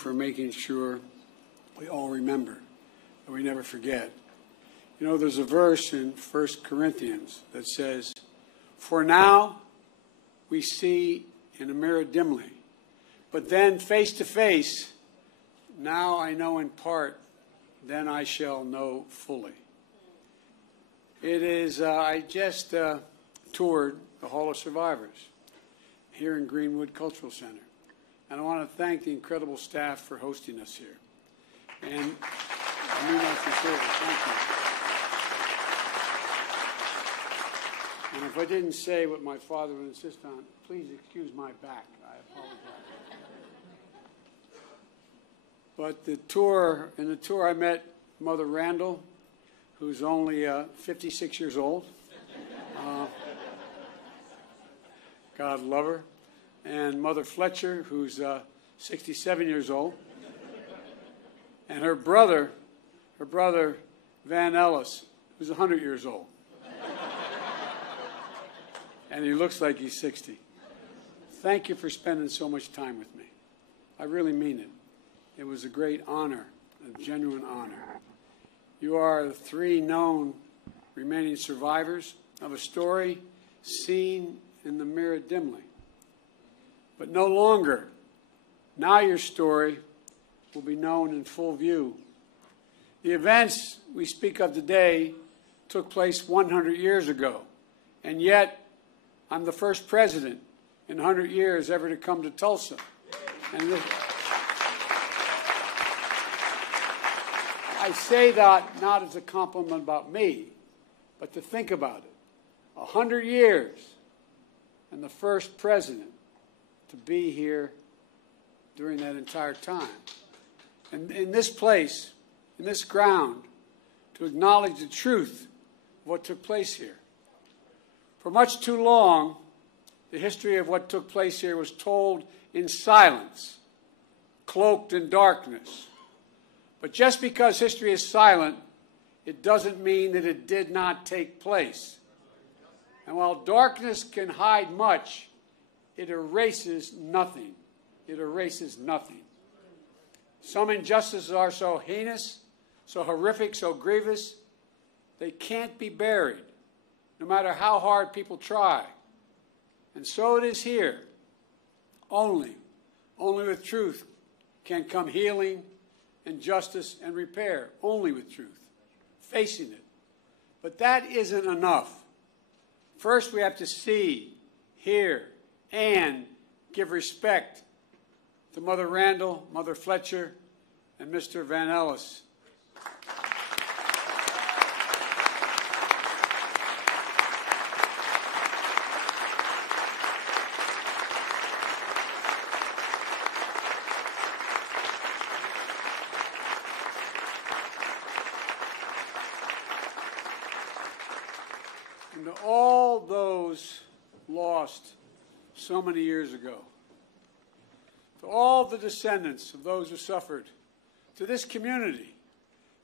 for making sure we all remember and we never forget. You know, there's a verse in 1 Corinthians that says, "For now we see in a mirror dimly, but then face to face, now I know in part, then I shall know fully." It is, I just toured the Hall of Survivors here in Greenwood Cultural Center. And I want to thank the incredible staff for hosting us here. And I mean that sincerely. Thank you. And if I didn't say what my father would insist on, please excuse my back. I apologize. But in the tour I met Mother Randall, who's only 56 years old. God love her. And Mother Fletcher, who's 67 years old. And her brother Van Ellis, who's 100 years old. And he looks like he's 60. Thank you for spending so much time with me. I really mean it. It was a great honor, a genuine honor. You are the three known remaining survivors of a story seen in the mirror dimly. But no longer. Now your story will be known in full view. The events we speak of today took place 100 years ago, and yet I'm the first president in 100 years ever to come to Tulsa. And I say that not as a compliment about me, but to think about it. 100 years and the first president to be here during that entire time. And in this place, in this ground, to acknowledge the truth of what took place here. For much too long, the history of what took place here was told in silence, cloaked in darkness. But just because history is silent, it doesn't mean that it did not take place. And while darkness can hide much, it erases nothing. It erases nothing. Some injustices are so heinous, so horrific, so grievous, they can't be buried, no matter how hard people try. And so it is here. Only with truth can come healing and justice and repair. Only with truth. Facing it. But that isn't enough. First, we have to see, hear, and give respect to Mother Randall, Mother Fletcher, and Mr. Van Ellis. And to all those lost so many years ago, to all the descendants of those who suffered, to this community,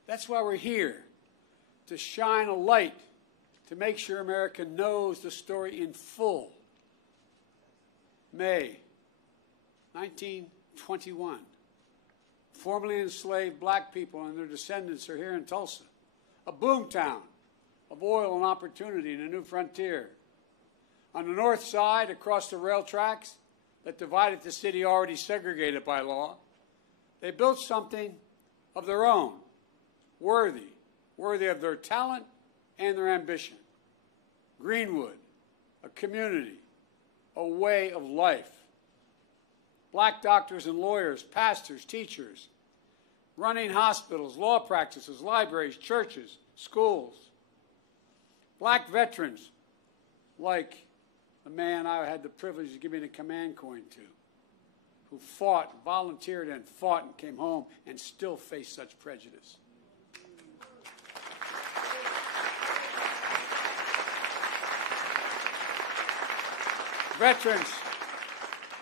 that's why we're here, to shine a light, to make sure America knows the story in full. May 1921, formerly enslaved black people and their descendants are here in Tulsa, a boomtown of oil and opportunity and a new frontier. On the north side, across the rail tracks that divided the city already segregated by law, they built something of their own, worthy of their talent and their ambition. Greenwood, a community, a way of life. Black doctors and lawyers, pastors, teachers, running hospitals, law practices, libraries, churches, schools. Black veterans, like the man I had the privilege of giving a command coin to, who fought, volunteered and fought and came home and still faced such prejudice. Veterans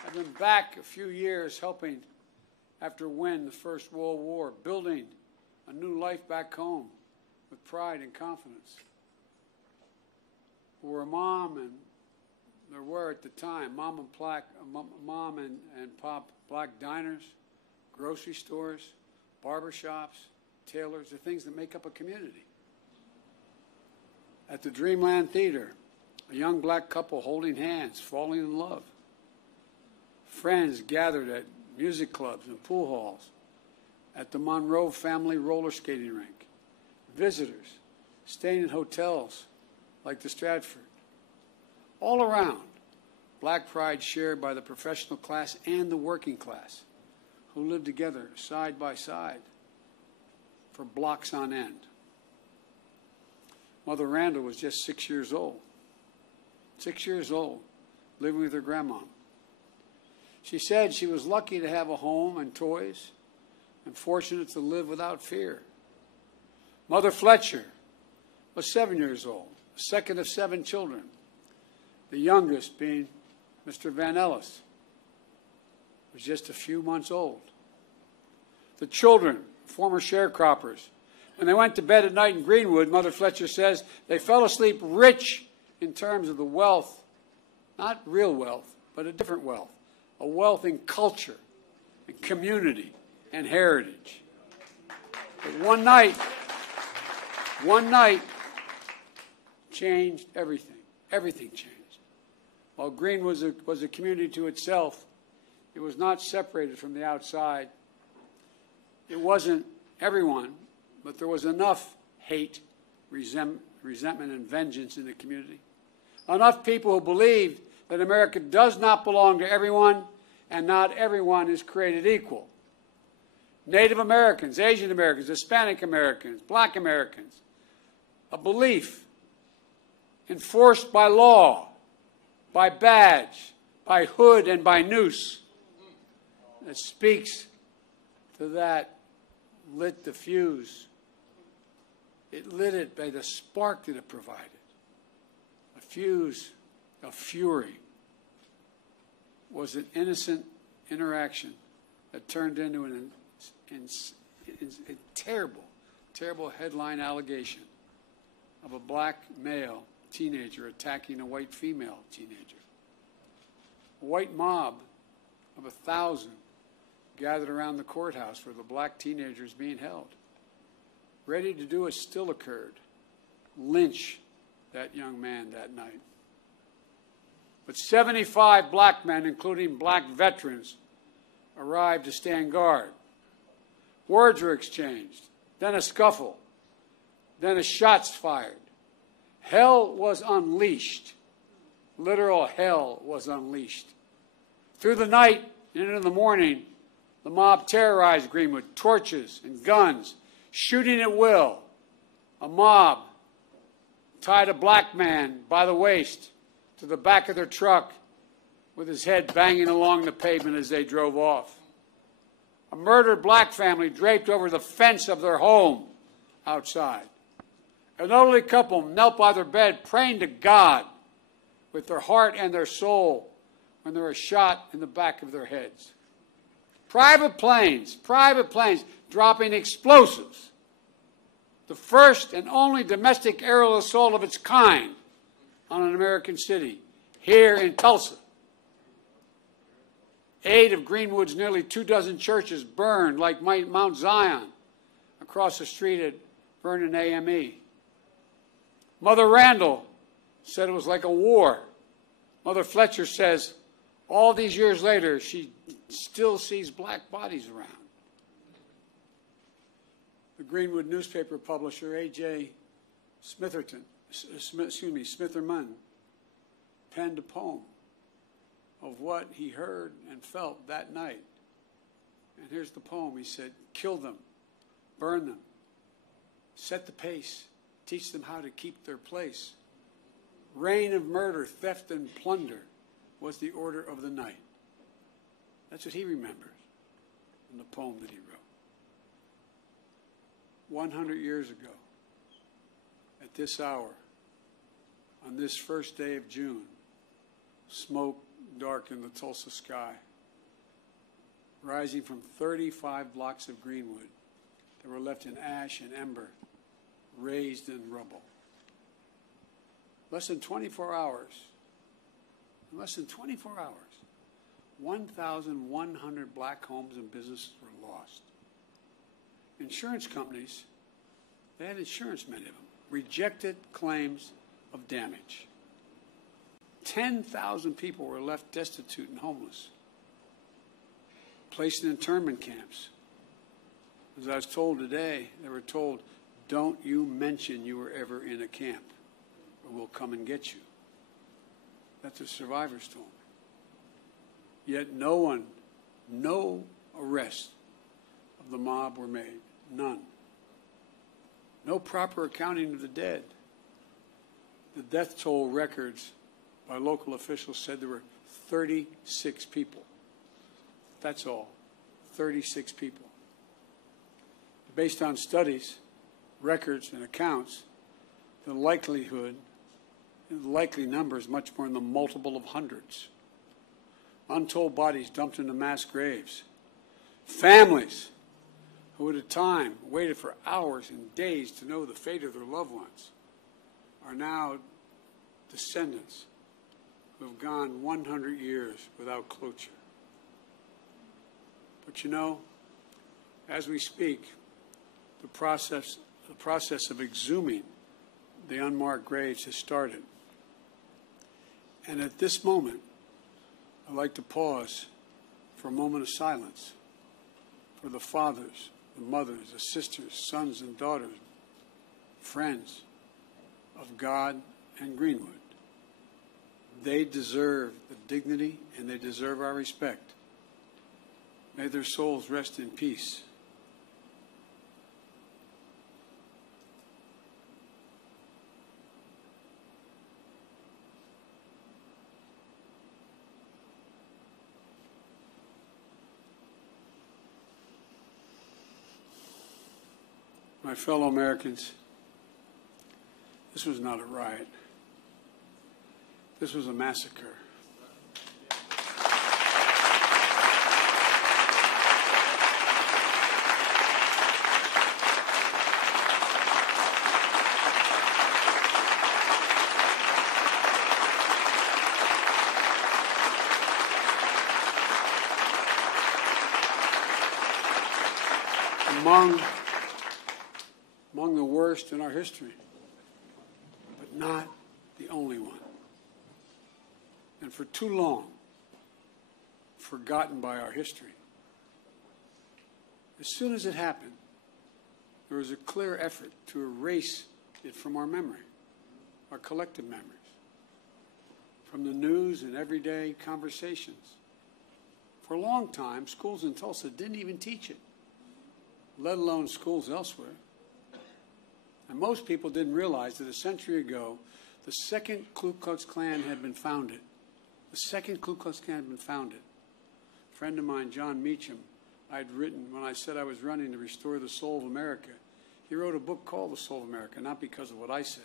have been back a few years helping after winning the First World War, building a new life back home with pride and confidence. Who were a mom and there were at the time mom and pop black diners, grocery stores, barber shops, tailors, the things that make up a community. At the Dreamland Theater, a young black couple holding hands, falling in love. Friends gathered at music clubs and pool halls, at the Monroe family roller skating rink. Visitors staying in hotels like the Stratford. All around, black pride shared by the professional class and the working class, who lived together side by side for blocks on end. Mother Randall was just 6 years old. 6 years old, living with her grandma. She said she was lucky to have a home and toys and fortunate to live without fear. Mother Fletcher was 7 years old, the second of 7 children, the youngest being Mr. Van Ellis, was just a few months old. The children, former sharecroppers, when they went to bed at night in Greenwood, Mother Fletcher says they fell asleep rich in terms of the wealth, not real wealth, but a different wealth, a wealth in culture and community and heritage. But one night changed everything. Everything changed. While Greenwood was a community to itself, it was not separated from the outside. It wasn't everyone, but there was enough hate, resentment, and vengeance in the community. Enough people who believed that America does not belong to everyone and not everyone is created equal. Native Americans, Asian Americans, Hispanic Americans, Black Americans, a belief enforced by law, by badge, by hood, and by noose that speaks to that lit the fuse. It lit it by the spark that it provided. A fuse of fury was an innocent interaction that turned into a terrible, terrible headline allegation of a black male teenager attacking a white female teenager. A white mob of 1,000 gathered around the courthouse where the black teenager is being held, ready to do as still occurred, lynch that young man that night. But 75 black men, including black veterans, arrived to stand guard. Words were exchanged, then a scuffle, then shots fired. Hell was unleashed. Literal hell was unleashed. Through the night and into the morning, the mob terrorized Greenwood, torches and guns, shooting at will. A mob tied a black man by the waist to the back of their truck with his head banging along the pavement as they drove off. A murdered black family draped over the fence of their home outside. An elderly couple knelt by their bed praying to God with their heart and their soul when they were shot in the back of their heads. Private planes dropping explosives. The first and only domestic aerial assault of its kind on an American city, here in Tulsa. 8 of Greenwood's nearly 24 churches burned like Mount Zion across the street at Vernon AME. Mother Randall said it was like a war. Mother Fletcher says all these years later, she still sees black bodies around. The Greenwood newspaper publisher, A.J. Smitherman, penned a poem of what he heard and felt that night. And here's the poem. He said, "Kill them, burn them, set the pace, teach them how to keep their place. Reign of murder, theft, and plunder was the order of the night." That's what he remembers in the poem that he wrote. 100 years ago, at this hour, on this first day of June, smoke darkened the Tulsa sky, rising from 35 blocks of Greenwood that were left in ash and ember, raised in rubble. Less than 24 hours, 1,100 black homes and businesses were lost. Insurance companies, they had insurance, many of them, rejected claims of damage. 10,000 people were left destitute and homeless, placed in internment camps. As I was told today, they were told, don't you mention you were ever in a camp, or we'll come and get you. That's what survivors told me. Yet no arrests of the mob were made. None. No proper accounting of the dead. The death toll records by local officials said there were 36 people. That's all. 36 people. Based on studies, records, and accounts, the likely number is much more in the multiple of hundreds. Untold bodies dumped into mass graves. Families who at a time waited for hours and days to know the fate of their loved ones are now descendants who have gone 100 years without closure. But you know, as we speak, the process of exhuming the unmarked graves has started. And at this moment, I'd like to pause for a moment of silence for the fathers, the mothers, the sisters, sons and daughters, friends of God and Greenwood. They deserve the dignity and they deserve our respect. May their souls rest in peace. My fellow Americans, this was not a riot. This was a massacre. Among the worst in our history, but not the only one. And for too long, forgotten by our history. As soon as it happened, there was a clear effort to erase it from our memory, our collective memories, from the news and everyday conversations. For a long time, schools in Tulsa didn't even teach it, let alone schools elsewhere. And most people didn't realize that a century ago, the second Ku Klux Klan had been founded. The second Ku Klux Klan had been founded. A friend of mine, John Meacham, I'd written when I said I was running to restore the soul of America. He wrote a book called The Soul of America, not because of what I said.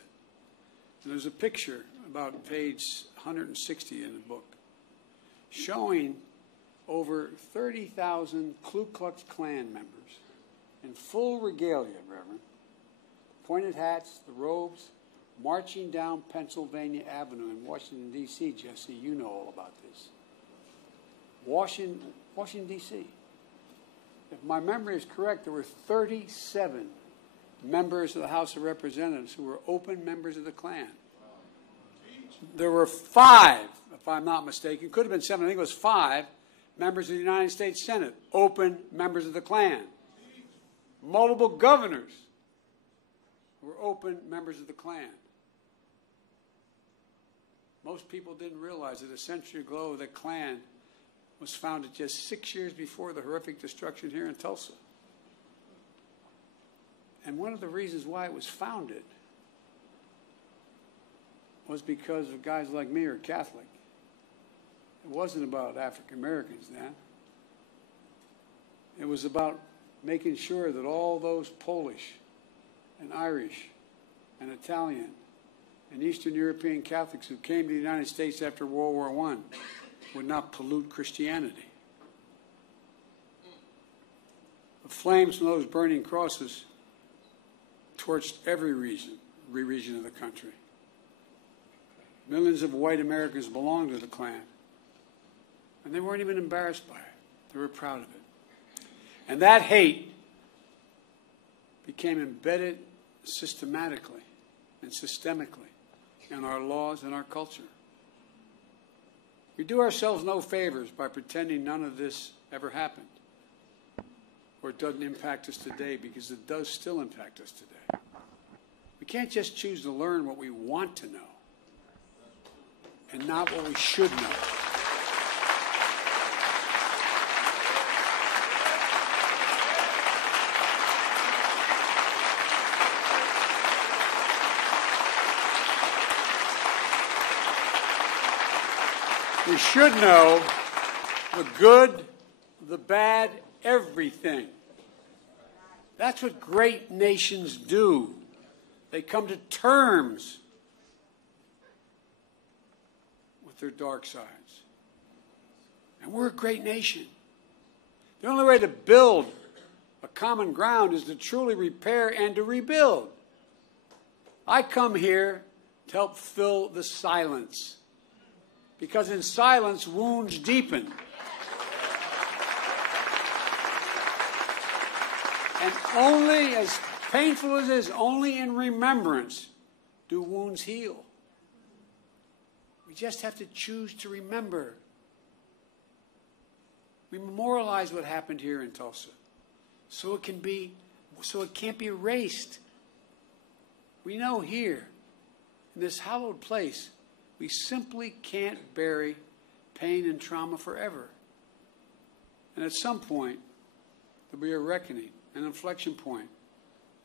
And there's a picture about page 160 in the book showing over 30,000 Ku Klux Klan members in full regalia, Reverend, pointed hats, the robes, marching down Pennsylvania Avenue in Washington, D.C., Jesse, you know all about this. Washington, D.C. If my memory is correct, there were 37 members of the House of Representatives who were open members of the Klan. There were 5, if I'm not mistaken, could have been 7, I think it was 5, members of the United States Senate, open members of the Klan. Multiple governors were open members of the Klan. Most people didn't realize that a century ago the Klan was founded just 6 years before the horrific destruction here in Tulsa. And one of the reasons why it was founded was because of guys like me who are Catholic. It wasn't about African Americans then. It was about making sure that all those Polish and Irish and Italian and Eastern European Catholics who came to the United States after World War I would not pollute Christianity. The flames from those burning crosses torched every region of the country. Millions of white Americans belonged to the Klan. And they weren't even embarrassed by it. They were proud of it. And that hate became embedded systematically and systemically in our laws and our culture. We do ourselves no favors by pretending none of this ever happened, or it doesn't impact us today, because it does still impact us today. We can't just choose to learn what we want to know and not what we should know. We should know the good, the bad, everything. That's what great nations do. They come to terms with their dark sides. And we're a great nation. The only way to build a common ground is to truly repair and to rebuild. I come here to help fill the silence, because in silence, wounds deepen. And only, as painful as it is, only in remembrance do wounds heal. We just have to choose to remember. We memorialize what happened here in Tulsa, so it can't be erased. We know here, in this hallowed place, we simply can't bury pain and trauma forever. And at some point, there'll be a reckoning, an inflection point,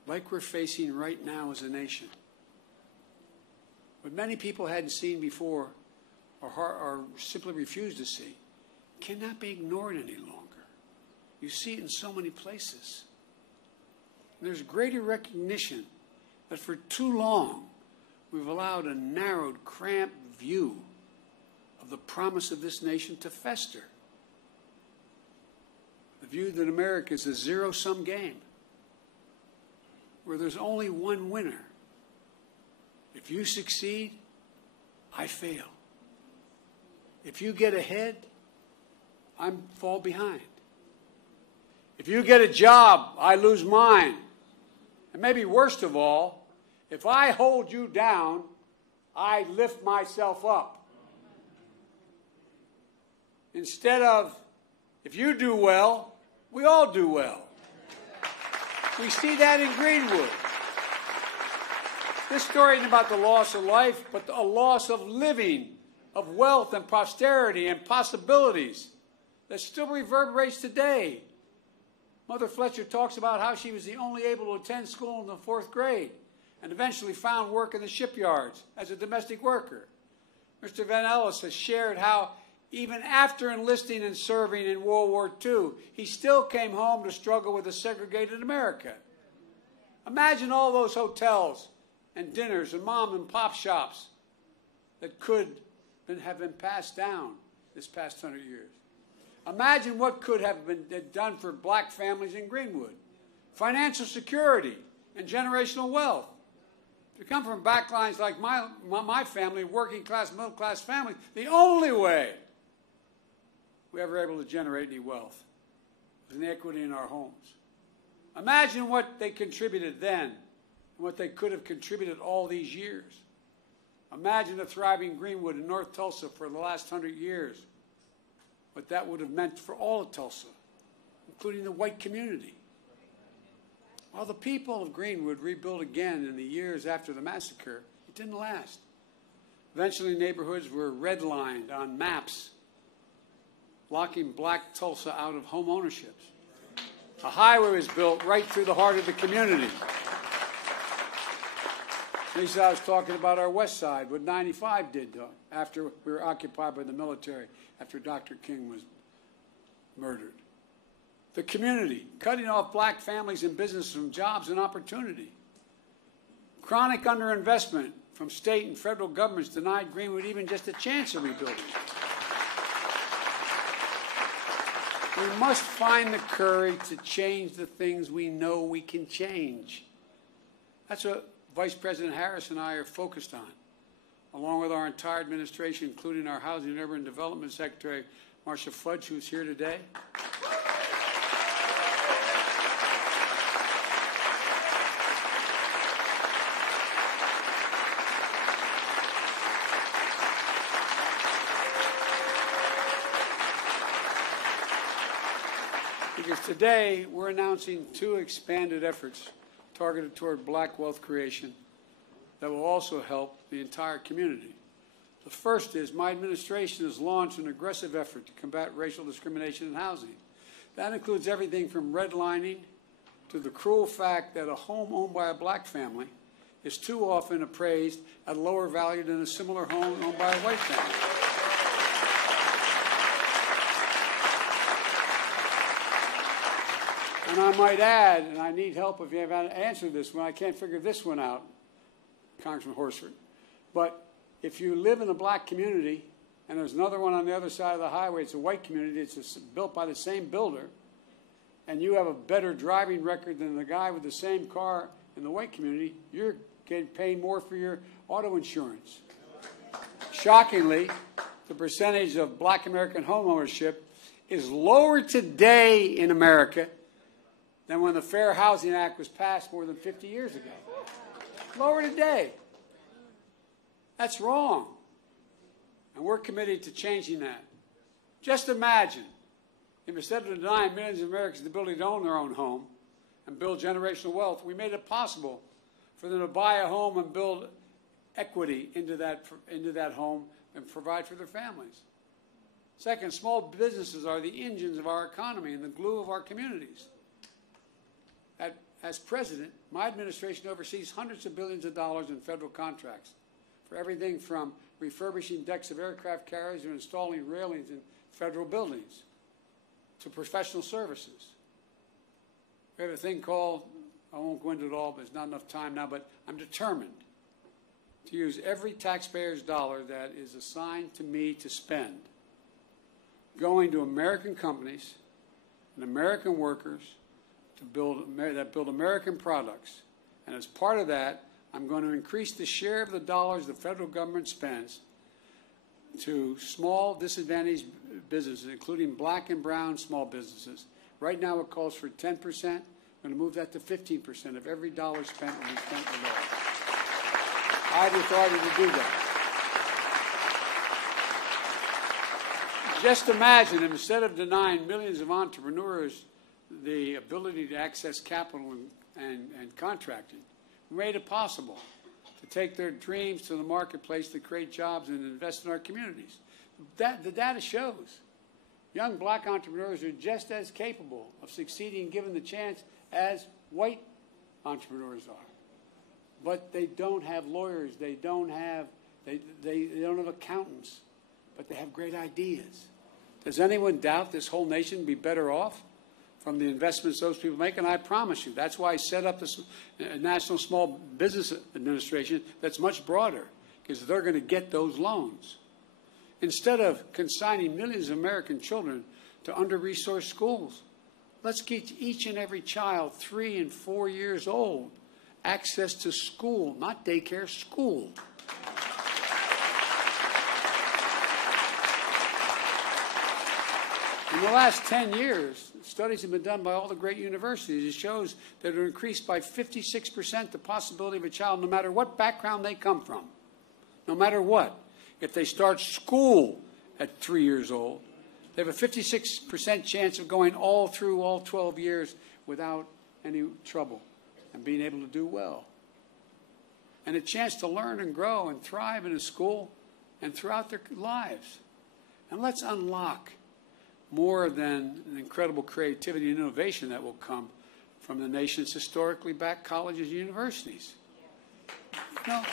like we're facing right now as a nation. What many people hadn't seen before, or simply refused to see, cannot be ignored any longer. You see it in so many places. And there's greater recognition that for too long, we've allowed a narrowed, cramped view of the promise of this nation to fester. The view that America is a zero-sum game, where there's only one winner. If you succeed, I fail. If you get ahead, I fall behind. If you get a job, I lose mine. And maybe worst of all, if I hold you down, I lift myself up. Instead of, if you do well, we all do well. We see that in Greenwood. This story isn't about the loss of life, but a loss of living, of wealth and prosperity and possibilities that still reverberates today. Mother Fletcher talks about how she was the only able to attend school in the 4th grade and eventually found work in the shipyards as a domestic worker. Mr. Van Ellis has shared how even after enlisting and serving in World War II, he still came home to struggle with a segregated America. Imagine all those hotels and dinners and mom and pop shops that could have been passed down this past 100 years. Imagine what could have been done for black families in Greenwood. Financial security and generational wealth. To come from backlines like my family, working class, middle class family, the only way we ever able to generate any wealth was inequity in our homes. Imagine what they contributed then and what they could have contributed all these years. Imagine a thriving Greenwood in North Tulsa for the last 100 years. What that would have meant for all of Tulsa, including the white community. While the people of Greenwood rebuilt again in the years after the massacre, it didn't last. Eventually, neighborhoods were redlined on maps, locking black Tulsa out of home ownership. A highway was built right through the heart of the community. Lisa, I was talking about our west side, what 95 did after we were occupied by the military, after Dr. King was murdered. The community, cutting off black families and businesses from jobs and opportunity. Chronic underinvestment from state and federal governments denied Greenwood even just a chance of rebuilding. We must find the courage to change the things we know we can change. That's what Vice President Harris and I are focused on, along with our entire administration, including our Housing and Urban Development Secretary, Marcia Fudge, who's here today. Because today we're announcing 2 expanded efforts targeted toward black wealth creation that will also help the entire community. The first is my administration has launched an aggressive effort to combat racial discrimination in housing. That includes everything from redlining to the cruel fact that a home owned by a black family is too often appraised at a lower value than a similar home owned by a white family. And I might add, and I need help if you have answered this one, I can't figure this one out, Congressman Horsford, but if you live in a black community and there's another one on the other side of the highway, it's a white community, it's built by the same builder, and you have a better driving record than the guy with the same car in the white community, you're getting paid more for your auto insurance. Shockingly, the percentage of black American homeownership is lower today in America than when the Fair Housing Act was passed more than 50 years ago. Lower today. That's wrong. And we're committed to changing that. Just imagine if instead of denying millions of Americans the ability to own their own home and build generational wealth, we made it possible for them to buy a home and build equity into that home and provide for their families. Second, small businesses are the engines of our economy and the glue of our communities. As president, my administration oversees hundreds of billions of dollars in federal contracts for everything from refurbishing decks of aircraft carriers to installing railings in federal buildings to professional services. We have a thing called, I won't go into it all, but there's not enough time now, but I'm determined to use every taxpayer's dollar that is assigned to me to spend going to American companies and American workers that build American products. And as part of that, I'm going to increase the share of the dollars the federal government spends to small disadvantaged businesses, including black and brown small businesses. Right now it calls for 10%. I'm going to move that to 15% of every dollar spent will be spent below. I have the authority to do that. Just imagine if instead of denying millions of entrepreneurs the ability to access capital and contracting, we made it possible to take their dreams to the marketplace to create jobs and invest in our communities. The data shows young black entrepreneurs are just as capable of succeeding given the chance as white entrepreneurs are. But they don't have lawyers, they don't have accountants, but they have great ideas. Does anyone doubt this whole nation would be better off from the investments those people make? And I promise you, that's why I set up this National Small Business Administration that's much broader, because they're going to get those loans. Instead of consigning millions of American children to under-resourced schools, let's get each and every child 3 and 4 years old access to school, not daycare, school. In the last 10 years, studies have been done by all the great universities. It shows that it increased by 56% the possibility of a child, no matter what background they come from, no matter what. If they start school at 3 years old, they have a 56% chance of going all through all 12 years without any trouble and being able to do well. And a chance to learn and grow and thrive in a school and throughout their lives. And let's unlock more than an incredible creativity and innovation that will come from the nation's historically black colleges and universities. I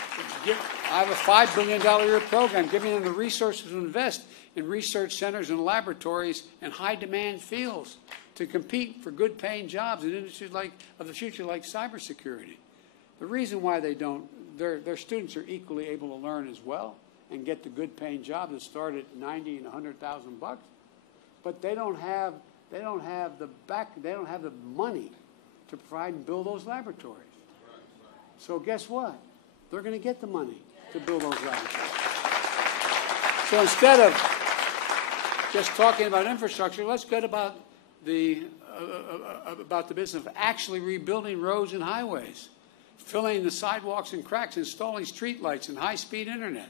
have a $5 billion a year program giving them the resources to invest in research centers and laboratories in high-demand fields to compete for good-paying jobs in industries of the future like cybersecurity. The reason why they don't, their students are equally able to learn as well and get the good-paying jobs that start at $90,000 and $100,000, but they don't have the money to provide and build those laboratories. So guess what? They're going to get the money to build those laboratories. So instead of just talking about infrastructure. Let's get about the business of actually rebuilding roads and highways, filling the sidewalks and cracks, installing streetlights and high-speed internet,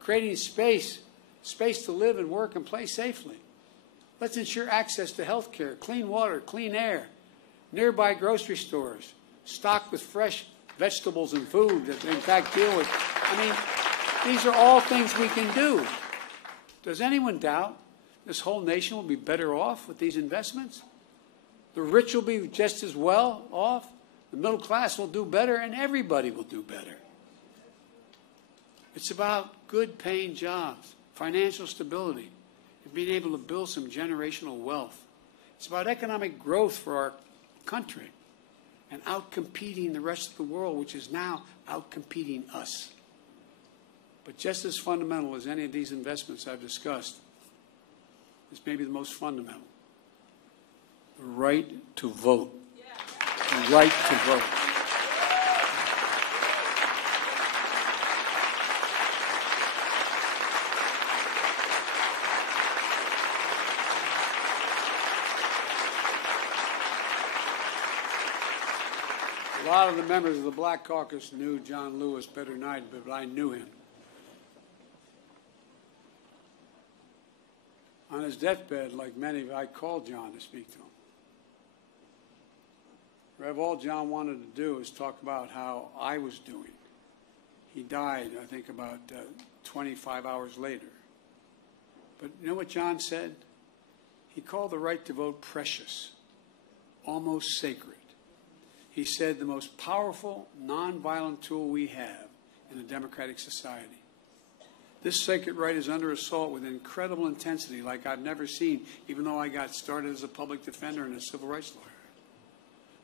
creating space to live and work and play safely. Let's ensure access to health care, clean water, clean air, nearby grocery stores, stocked with fresh vegetables and food that in fact deal with. I mean, these are all things we can do. Does anyone doubt this whole nation will be better off with these investments? The rich will be just as well off, the middle class will do better, and everybody will do better. It's about good paying jobs, financial stability, and being able to build some generational wealth. It's about economic growth for our country and outcompeting the rest of the world, which is now outcompeting us. But just as fundamental as any of these investments I've discussed is maybe the most fundamental: the right to vote. The right to vote. A lot of the members of the Black Caucus knew John Lewis better than I did, but I knew him. On his deathbed, like many, I called John to speak to him. Rev, all John wanted to do was talk about how I was doing. He died, I think, about 25 hours later. But you know what John said? He called the right to vote precious, almost sacred. He said the most powerful, nonviolent tool we have in a democratic society. This sacred right is under assault with incredible intensity like I've never seen, even though I got started as a public defender and a civil rights lawyer.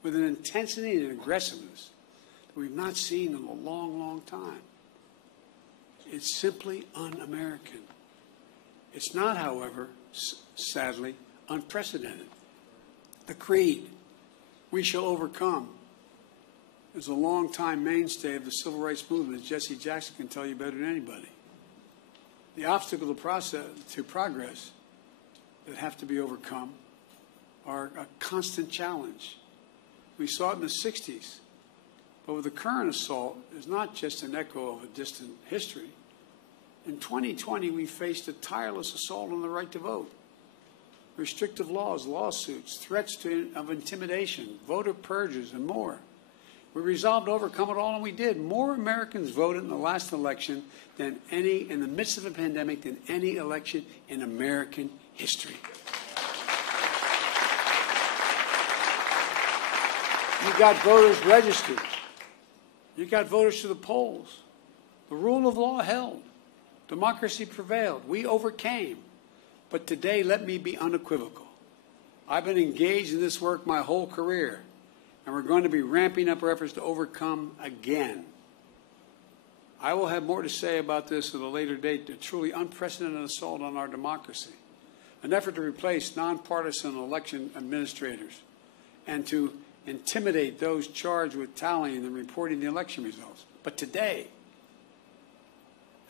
With an intensity and aggressiveness that we've not seen in a long, long time. It's simply un-American. It's not, however, sadly, unprecedented. The creed, "We shall overcome," is a long-time mainstay of the civil rights movement, as Jesse Jackson can tell you better than anybody. The obstacle to progress that have to be overcome are a constant challenge. We saw it in the 60s, but with the current assault, it's not just an echo of a distant history. In 2020, we faced a tireless assault on the right to vote. Restrictive laws, lawsuits, threats of intimidation, voter purges, and more. We resolved to overcome it all, and we did. More Americans voted in the last election in the midst of a pandemic, than any election in American history. You got voters registered. You got voters to the polls. The rule of law held. Democracy prevailed. We overcame. But today, let me be unequivocal. I've been engaged in this work my whole career, and we're going to be ramping up our efforts to overcome again. I will have more to say about this at a later date, a truly unprecedented assault on our democracy, an effort to replace nonpartisan election administrators and to intimidate those charged with tallying and reporting the election results. But today,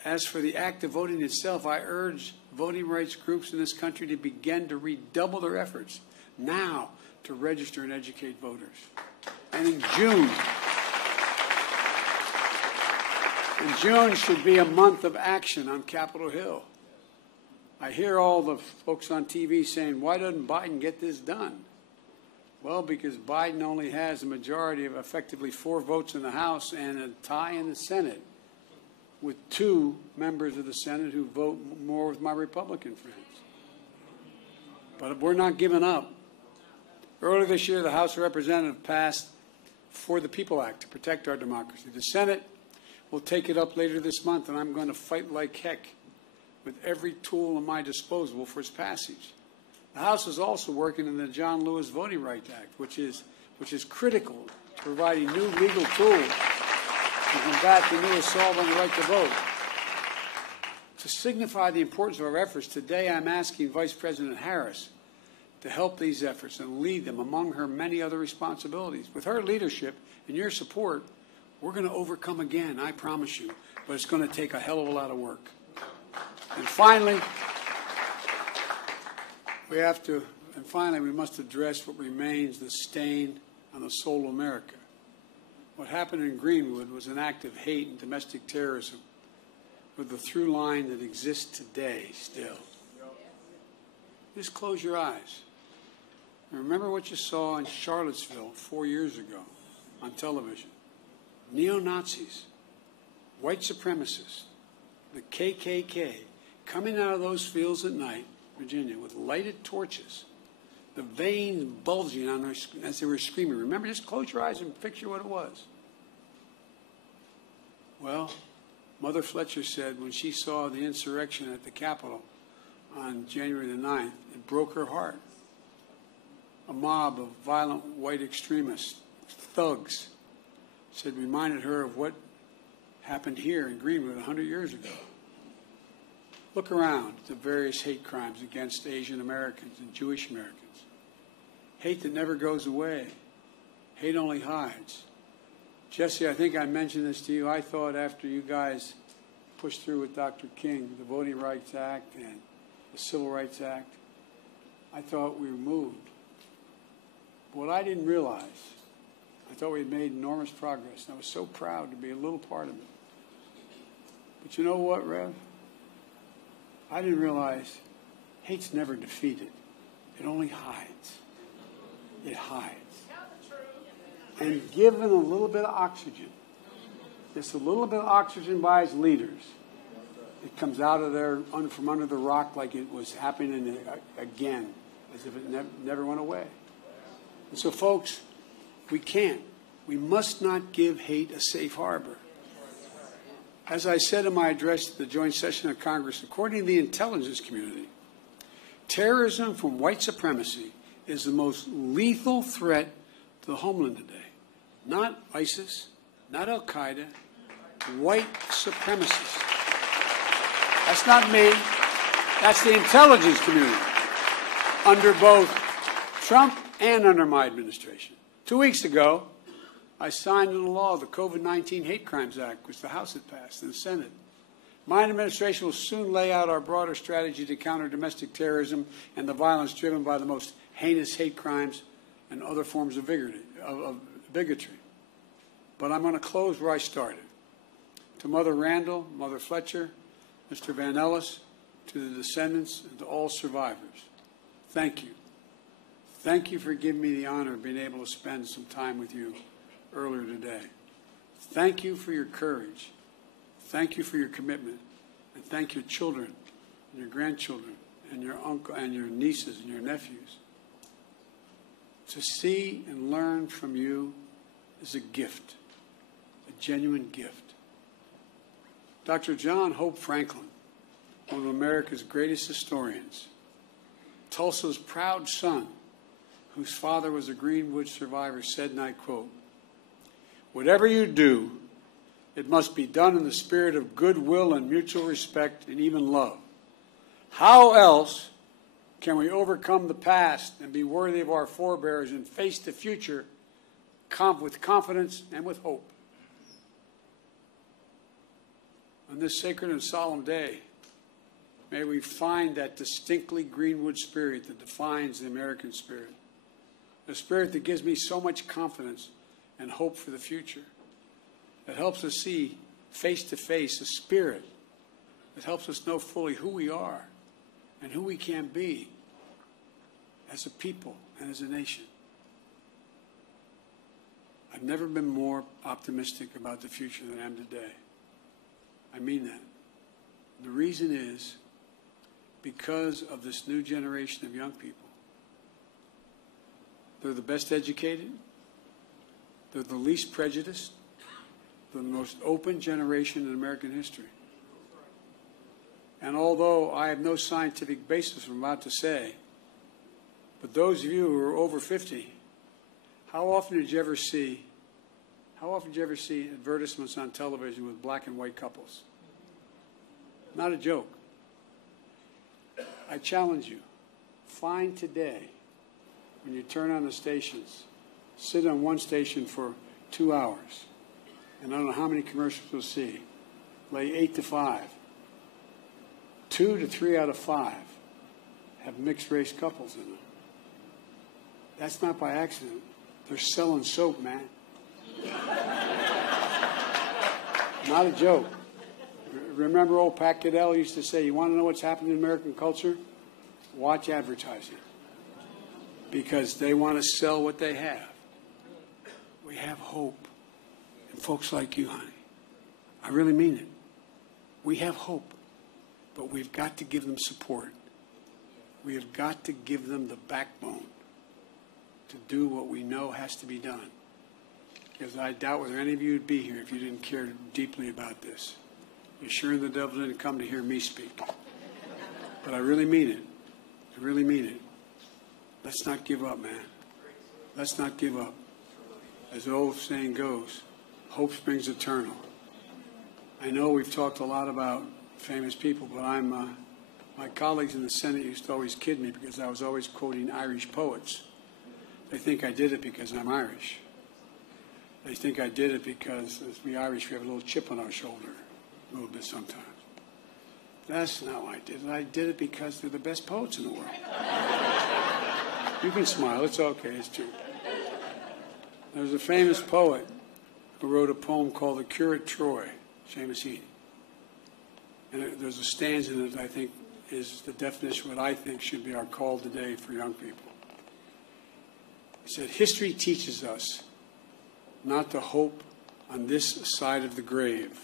as for the act of voting itself, I urge voting rights groups in this country to begin to redouble their efforts now to register and educate voters. And in June should be a month of action on Capitol Hill. I hear all the folks on TV saying, why doesn't Biden get this done? Well, because Biden only has a majority of effectively 4 votes in the House and a tie in the Senate, with 2 members of the Senate who vote more with my Republican friends. But we're not giving up. Earlier this year, the House of Representatives passed For the People Act to protect our democracy. The Senate will take it up later this month, and I'm going to fight like heck with every tool at my disposal for its passage. The House is also working on the John Lewis Voting Rights Act, which is critical to providing new legal tools to combat the new assault on the right to vote. To signify the importance of our efforts, today I'm asking Vice President Harris to help these efforts and lead them among her many other responsibilities. With her leadership and your support, we're going to overcome again, I promise you, but it's going to take a hell of a lot of work. And finally, We have to, and finally, we must address what remains the stain on the soul of America. What happened in Greenwood was an act of hate and domestic terrorism with the through line that exists today still. Just close your eyes. And remember what you saw in Charlottesville 4 years ago on television. Neo-Nazis, white supremacists, the KKK, coming out of those fields at night, Virginia, with lighted torches, the veins bulging on their, as they were screaming. Remember, just close your eyes and picture what it was. Well, Mother Fletcher said when she saw the insurrection at the Capitol on January the 9th, it broke her heart. A mob of violent white extremists, thugs, said reminded her of what happened here in Greenwood 100 years ago. Look around at the various hate crimes against Asian Americans and Jewish Americans. Hate that never goes away. Hate only hides. Jesse, I think I mentioned this to you. I thought after you guys pushed through with Dr. King, the Voting Rights Act and the Civil Rights Act, I thought we were moved. What I didn't realize, I thought we had made enormous progress, and I was so proud to be a little part of it. But you know what, Rev? I didn't realize hate's never defeated. It only hides. It hides. And given a little bit of oxygen, just a little bit of oxygen by its leaders, it comes out of there from under the rock like it was happening again, as if it never went away. And so, folks, we must not give hate a safe harbor. As I said in my address to the joint session of Congress, according to the intelligence community, terrorism from white supremacy is the most lethal threat to the homeland today. Not ISIS, not Al-Qaeda, white supremacists. That's not me. That's the intelligence community under both Trump and under my administration. 2 weeks ago, I signed into law the COVID-19 Hate Crimes Act, which the House had passed, and the Senate. My administration will soon lay out our broader strategy to counter domestic terrorism and the violence driven by the most heinous hate crimes and other forms of bigotry. But I'm going to close where I started. To Mother Randall, Mother Fletcher, Mr. Van Ellis, to the descendants, and to all survivors, thank you. Thank you for giving me the honor of being able to spend some time with you earlier today. Thank you for your courage. Thank you for your commitment. And thank your children and your grandchildren and your uncle and your nieces and your nephews. To see and learn from you is a gift, a genuine gift. Dr. John Hope Franklin, one of America's greatest historians, Tulsa's proud son, whose father was a Greenwood survivor, said, and I quote, "Whatever you do, it must be done in the spirit of goodwill and mutual respect and even love. How else can we overcome the past and be worthy of our forebears and face the future with confidence and with hope?" On this sacred and solemn day, may we find that distinctly Greenwood spirit that defines the American spirit, a spirit that gives me so much confidence and hope for the future, that helps us see face to face a spirit that helps us know fully who we are and who we can be as a people and as a nation. I've never been more optimistic about the future than I am today. I mean that. The reason is because of this new generation of young people. They're the best educated. They're the least prejudiced. They're the most open generation in American history. And although I have no scientific basis for what I'm about to say, but those of you who are over 50, how often did you ever see advertisements on television with black and white couples? Not a joke. I challenge you, find today, when you turn on the stations, sit on one station for 2 hours, and I don't know how many commercials you'll see, lay 8 to 5. 2 to 3 out of 5 have mixed-race couples in them. That's not by accident. They're selling soap, man. Not a joke. Remember old Pat Goodell used to say, you want to know what's happening in American culture? Watch advertising. Because they want to sell what they have. We have hope. And folks like you, honey. I really mean it. We have hope. But we've got to give them support. We have got to give them the backbone to do what we know has to be done. Because I doubt whether any of you would be here if you didn't care deeply about this. You're sure the devil didn't come to hear me speak. But I really mean it. I really mean it. Let's not give up, man. Let's not give up. As the old saying goes, hope springs eternal. I know we've talked a lot about famous people, but my colleagues in the Senate used to always kid me because I was always quoting Irish poets. They think I did it because I'm Irish. They think I did it because, as we Irish, we have a little chip on our shoulder, a little bit sometimes. That's not why I did it. I did it because they're the best poets in the world. You can smile. It's okay. It's true. There's a famous poet who wrote a poem called The Cure at Troy, Seamus Heaney. And there's a stanza in it that I think is the definition of what I think should be our call today for young people. He said, history teaches us not to hope on this side of the grave,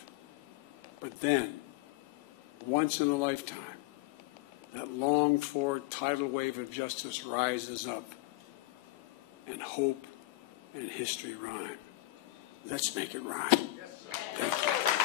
but then, once in a lifetime, that longed-for tidal wave of justice rises up, and hope and history rhyme. Let's make it rhyme. Thank you.